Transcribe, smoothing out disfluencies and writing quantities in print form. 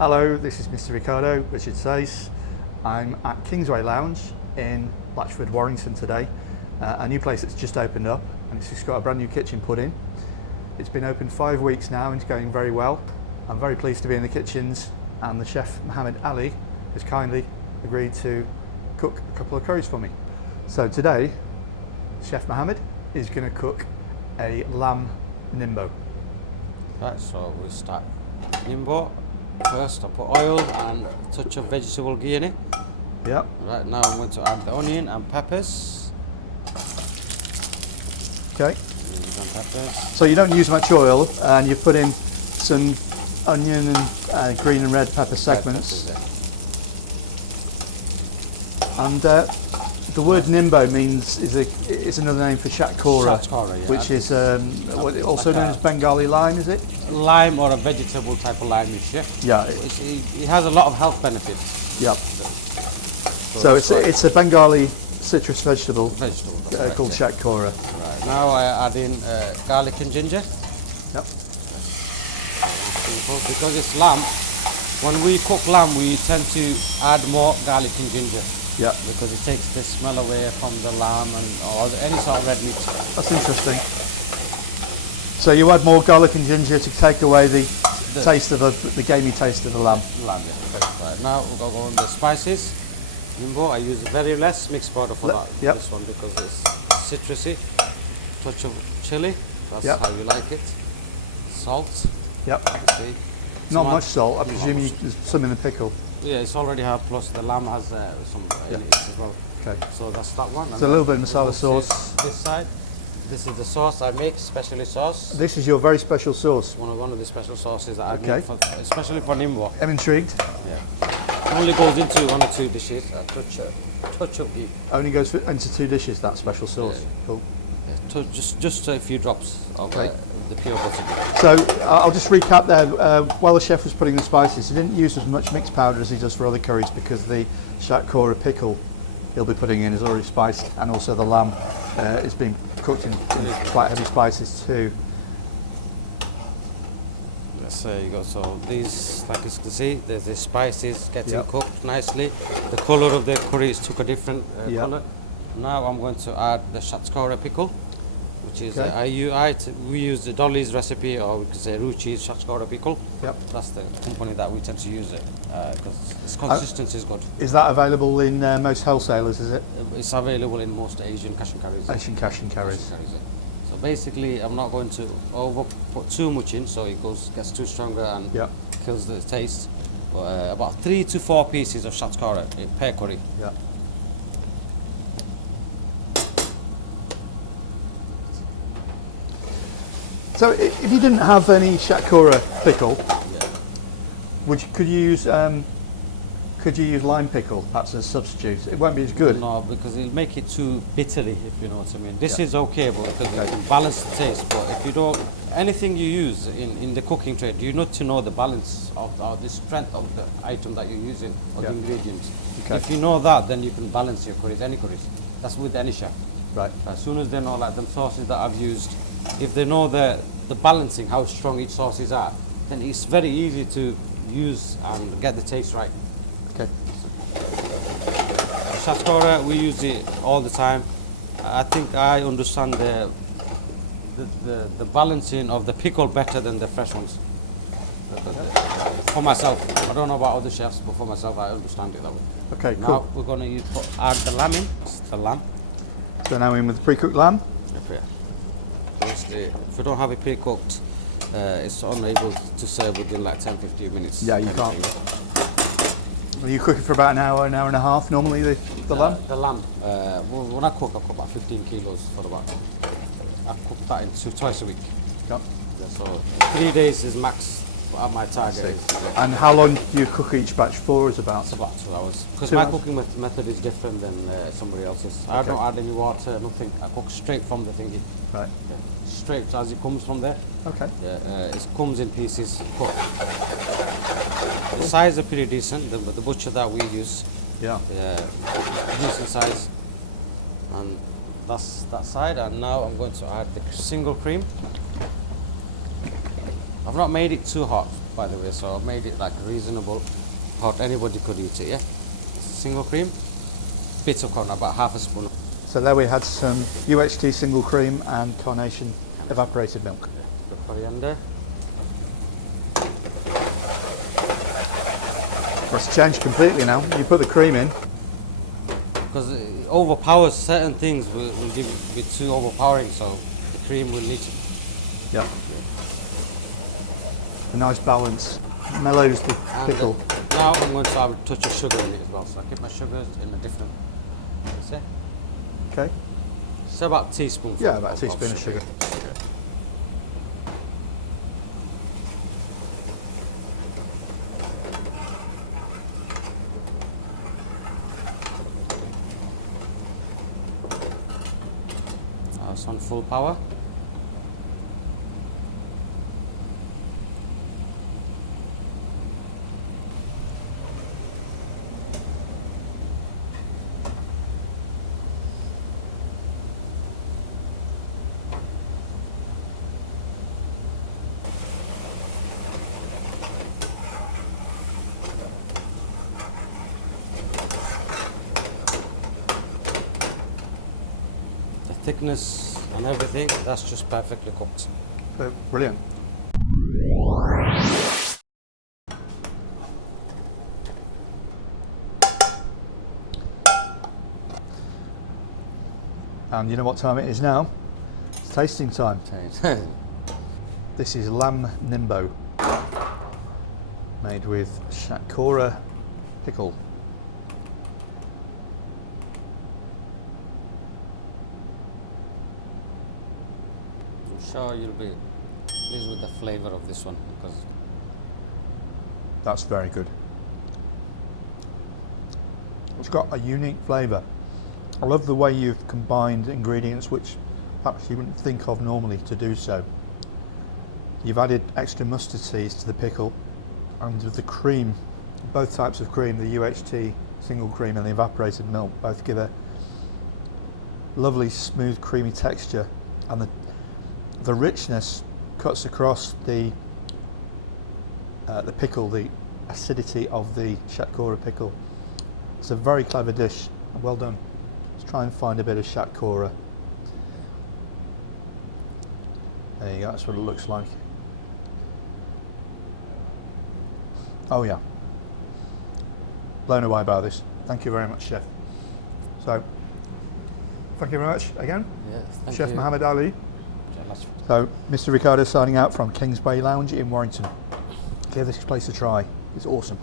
Hello, this is Misty Ricardo, Richard says. I'm at Kingsway Lounge in Latchford, Warrington today. A new place that's just opened up, and it's just got a brand new kitchen put in. It's been open 5 weeks now and it's going very well. I'm very pleased to be in the kitchens, and the chef Mohammad Ali has kindly agreed to cook a couple of curries for me. So today, Chef Mohammed is going to cook a Lamb Nimbo. Right, so we start Nimbo. First I put oil and a touch of vegetable ghee in it. Yep. Right, now I'm going to add the onion and peppers. Okay. Peppers. So you don't use much oil, and you put in some onion and green and red pepper segments. And the word Nimbo means is another name for shatkora, Yeah, which is also known as Bengali lime, is it? Lime, or a vegetable type of lime-ish, yeah? Yeah. It has a lot of health benefits. Yep. So it's a Bengali citrus vegetable, called shatkora. Right, now I add in garlic and ginger. Yep. Because it's lamb, when we cook lamb we tend to add more garlic and ginger. Yeah. Because it takes the smell away from the lamb or any sort of red meat. That's interesting. So you add more garlic and ginger to take away the taste of the gamey taste of the lamb. Lamb, yeah. Right, now we're going to go on the spices. Nimbo, I use very less mixed powder for this one because it's citrusy. Touch of chili, that's how you like it. Salt. Yep. See. Not much salt. I presume there's some in the pickle. Yeah, it's already had, plus the lamb has some in it as well. Okay. So that's that one. So a little bit of masala sauce. This side. This is the sauce I make, specially sauce. This is your very special sauce. One of the special sauces that I make, especially for Nimbo. I'm intrigued. Yeah. Only goes into 1 or 2 dishes. A touch of ghee. Only goes into 2 dishes, that special sauce. Yeah. Cool. Yeah, just a few drops of the pure butter ghee. So I'll just recap there. While the chef was putting the spices, he didn't use as much mixed powder as he does for other curries because the shatkora pickle he'll be putting in is already spiced, and also the lamb is being cooked in quite heavy spices too. Yes, there you go. So these, like you can see, there's the spices getting cooked nicely. The colour of the curries took a different colour. Now I'm going to add the shatkora pickle, which is we use the Dolly's recipe, or we could say Ruchi's shatkora pickle. Yep. That's the company that we tend to use it because its consistency is good. Is that available in most wholesalers, is it? It's available in most Asian cash and carries. Asian cash and carries. So basically I'm not going to put too much in so it gets too stronger and kills the taste. But, about 3 to 4 pieces of shatkora per curry. Yeah. So if you didn't have any shatkora pickle, could you use lime pickle perhaps as a substitute? It won't be as good. No, because it'll make it too bittery, if you know what I mean. This is okay, but because it can balance the taste. But if you don't, anything you use in the cooking trade, you need to know the balance of the strength of the item that you're using or the ingredients. Okay. If you know that, then you can balance your curries, any curries. That's with any chef. Right. As soon as they know, like them sauces that I've used, if they know the balancing, how strong each sauce is at, then it's very easy to use and get the taste right. Okay. Shatkora, we use it all the time. I think I understand the balancing of the pickle better than the fresh ones. For myself, I don't know about other chefs, but for myself, I understand it that way. Okay, cool. Now we're going to add the lamb in. The lamb. So now in with the pre-cooked lamb. If you don't have it pre-cooked, it's unable to serve within like 10-15 minutes. Yeah, you can't. Are you cooking for about an hour and a half normally, the lamb? The lamb. When I cook about 15 kilos for I cook that in twice a week. Yep. Yeah, so 3 days is max at my target. And how long do you cook each batch for? Is about? It's about 2 hours. Because my cooking method is different than somebody else's. I don't add any water, nothing. I cook straight from the thingy. Right. Yeah. Straight as it comes from there. Okay. Yeah, it comes in pieces. Cooked. The size are pretty decent. The butcher that we use. Decent size. And that's that side. And now I'm going to add the single cream. I've not made it too hot by the way, so I made it like reasonable, hot, anybody could eat it, yeah? Single cream, bits of corn, about half a spoon. So there we had some UHT single cream and carnation evaporated milk. The coriander. It's changed completely now. You put the cream in. Because it overpowers certain things, will give it a bit too overpowering, so the cream will need to. Yeah. A nice balance. Mellows the pickle. Now I'm going to have a touch of sugar in it as well, so I keep my sugars in a different. See? Okay. So about a teaspoon. Yeah, about a teaspoon of sugar. Now it's on full power. Thickness and everything, that's just perfectly cooked. Brilliant. And you know what time it is now? It's tasting time. This is Lamb Nimbo, made with shatkora pickle. Sure, you'll be pleased with the flavour of this one because that's very good. It's got a unique flavour. I love the way you've combined ingredients which perhaps you wouldn't think of normally to do so. You've added extra mustard seeds to the pickle, and with the cream, both types of cream, the UHT single cream and the evaporated milk, both give a lovely smooth creamy texture, and the richness cuts across the pickle, the acidity of the shatkora pickle. It's a very clever dish. Well done. Let's try and find a bit of shatkora. There you go, that's what it looks like. Oh yeah. Blown away by this. Thank you very much, Chef. So, thank you very much again. yes, Chef you. Mohammad Ali. So, Misty Ricardo signing out from Kingsway Lounge in Warrington. Give this place a try. It's awesome.